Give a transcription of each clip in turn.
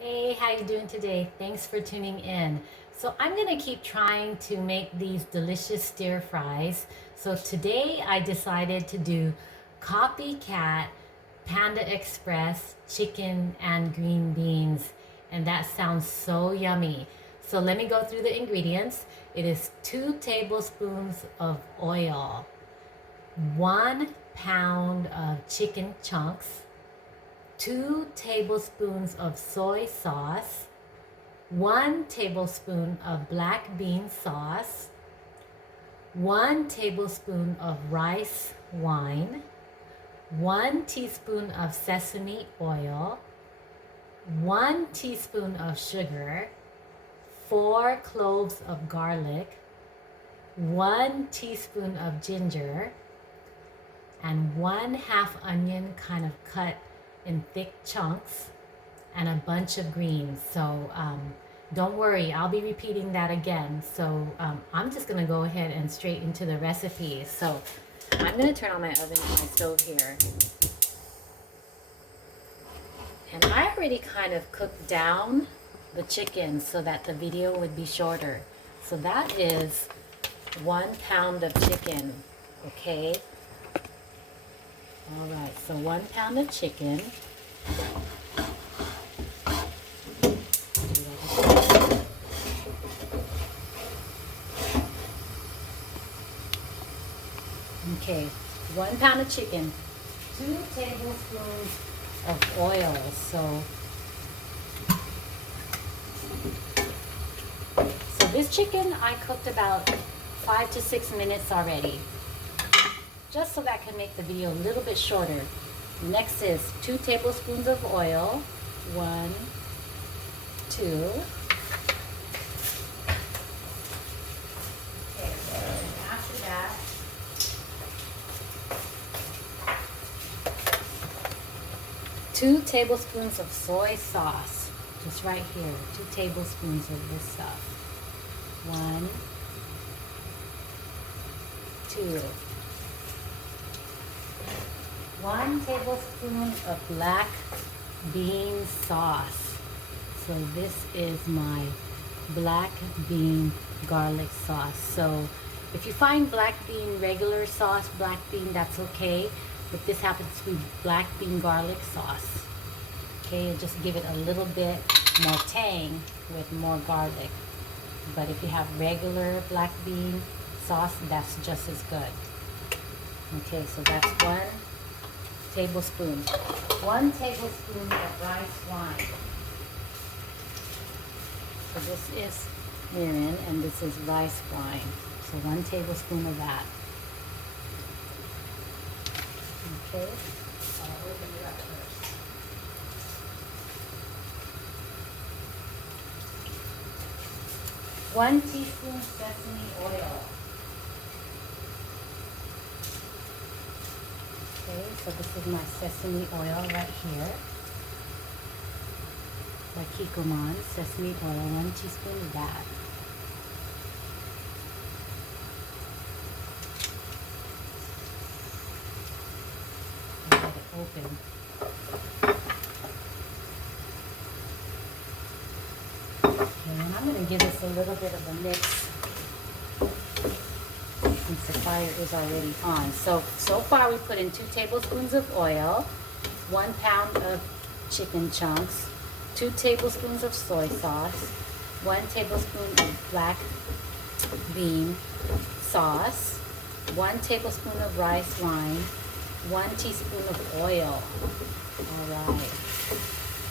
Hey, how you doing today? Thanks for tuning in. So I'm gonna keep trying to make these delicious stir fries. So today I decided to do Copycat, Panda Express, chicken and green beans. And that sounds so yummy. So let me go through the ingredients. It is 2 tablespoons of oil, 1 pound of chicken chunks, 2 tablespoons of soy sauce, 1 tablespoon of black bean sauce, 1 tablespoon of rice wine, 1 teaspoon of sesame oil, 1 teaspoon of sugar, 4 cloves of garlic, 1 teaspoon of ginger, and 1/2 onion kind of cut in thick chunks, and a bunch of greens. So don't worry, I'll be repeating that again. So I'm just gonna go ahead and straight into the recipe. So I'm gonna turn on my oven and my stove here. And I already kind of cooked down the chicken so that the video would be shorter. So that is 1 pound of chicken, okay? All right, so 1 pound of chicken. Okay, 1 pound of chicken, 2 tablespoons of oil. So this chicken I cooked about 5 to 6 minutes already, just so that can make the video a little bit shorter. Next is 2 tablespoons of oil. 1, 2. Okay, and after that, two tablespoons of soy sauce, just right here. 2 tablespoons of this stuff. 1, 2. 1 tablespoon of black bean sauce. So this is my black bean garlic sauce. So if you find black bean regular sauce, black bean, that's okay. But this happens to be black bean garlic sauce. Okay, and just give it a little bit more tang with more garlic. But if you have regular black bean sauce, that's just as good. Okay, so that's 1 tablespoon. 1 tablespoon of rice wine. So this is mirin and this is rice wine. So 1 tablespoon of that. Okay. I'll open it up first. 1 teaspoon sesame oil. Okay, so this is my sesame oil right here. By Kikkoman, sesame oil, 1 teaspoon of that. Let it open. Okay, and I'm going to give this a little bit of a mix since the fire is already on. So far we put in 2 tablespoons of oil, 1 pound of chicken chunks, 2 tablespoons of soy sauce, 1 tablespoon of black bean sauce, 1 tablespoon of rice wine, 1 teaspoon of oil. All right.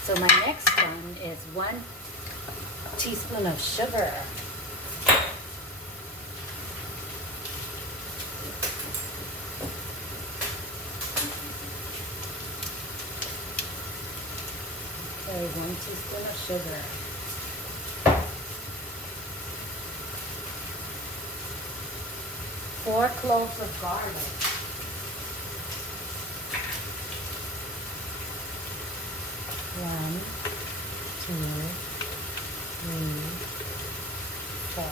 So my next one is 1 teaspoon of sugar. Okay, 1 teaspoon of sugar. 4 cloves of garlic. 1, 2, 3, 4.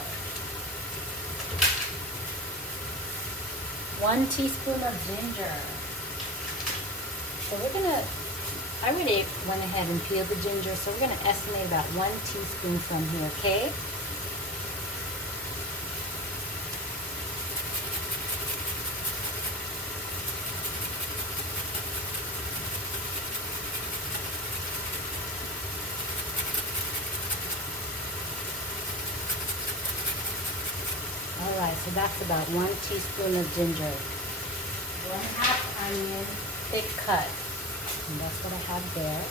1 teaspoon of ginger. So I already went ahead and peeled the ginger, so we're going to estimate about 1 teaspoon from here, okay? Alright, so that's about 1 teaspoon of ginger. 1/2 onion, thick cut. And that's what I have there.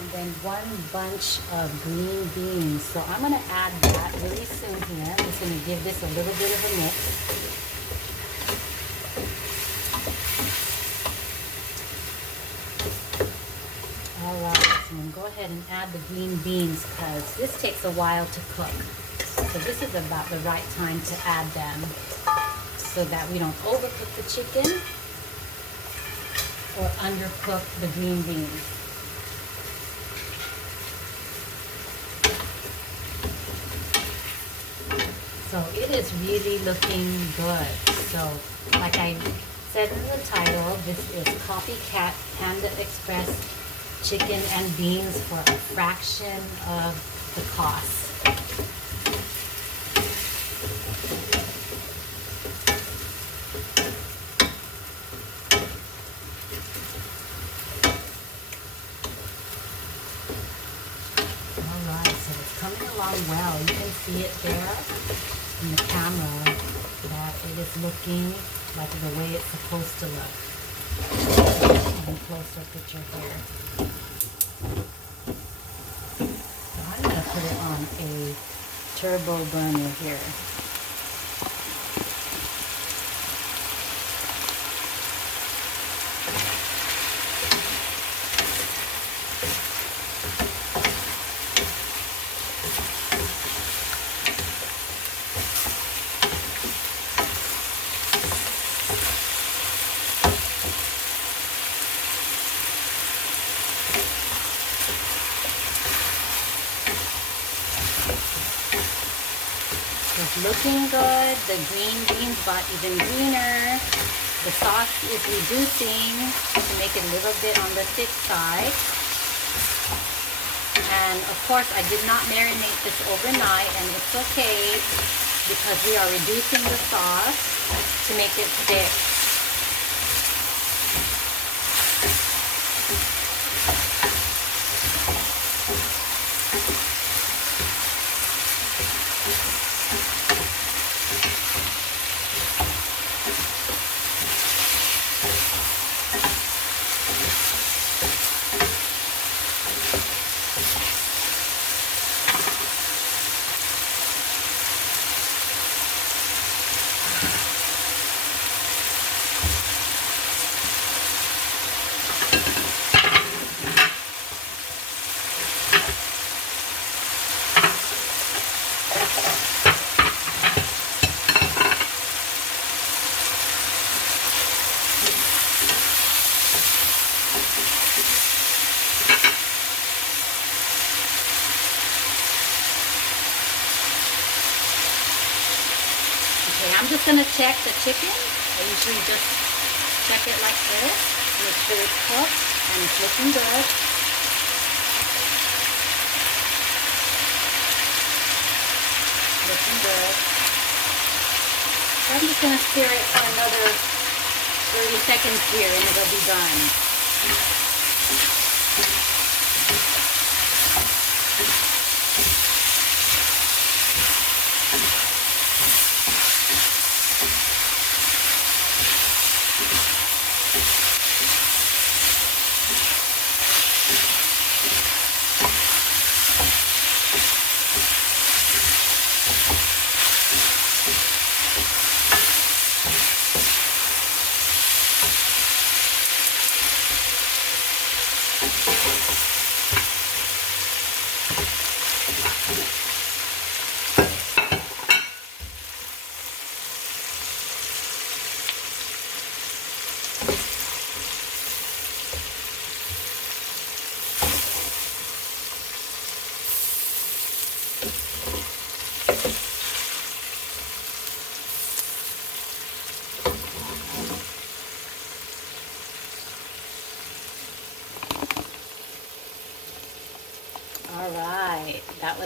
And then 1 bunch of green beans. So I'm going to add that really soon here. I'm just going to give this a little bit of a mix. Alright, so I'm going to go ahead and add the green beans because this takes a while to cook. So this is about the right time to add them so that we don't overcook the chicken or undercook the green beans. So it is really looking good. So like I said in the title, this is Copycat Panda Express chicken and beans for a fraction of the cost. Alright, so it's coming along well. You can see it there in the camera that it is looking like the way it's supposed to look. Even closer picture here. So I'm going to put it on a turbo burner here. It's looking good. The green beans got even greener. The sauce is reducing to make it a little bit on the thick side. And of course, I did not marinate this overnight, and it's okay because we are reducing the sauce to make it thick. Okay, I'm just going to check the chicken. I usually just check it like this. Make sure it's cooked and it's looking good. Looking good. So I'm just going to stir it for another 30 seconds here and it'll be done.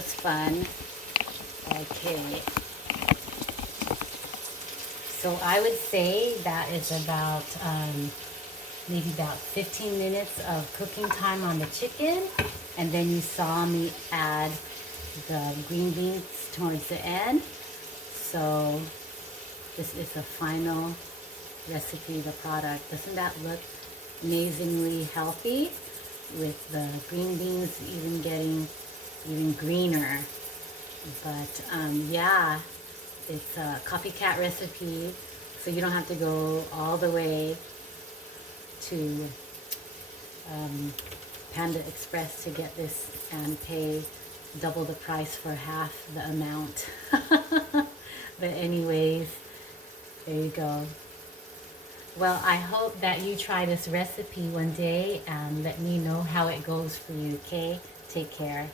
was fun. Okay. So I would say that is about maybe about 15 minutes of cooking time on the chicken. And then you saw me add the green beans towards the end. So this is the final recipe, the product. Doesn't that look amazingly healthy? With the green beans even getting even greener. But yeah, it's a copycat recipe, so you don't have to go all the way to Panda Express to get this and pay double the price for half the amount. But anyways, there you go. Well, I hope that you try this recipe one day and let me know how it goes for you, okay? Take care.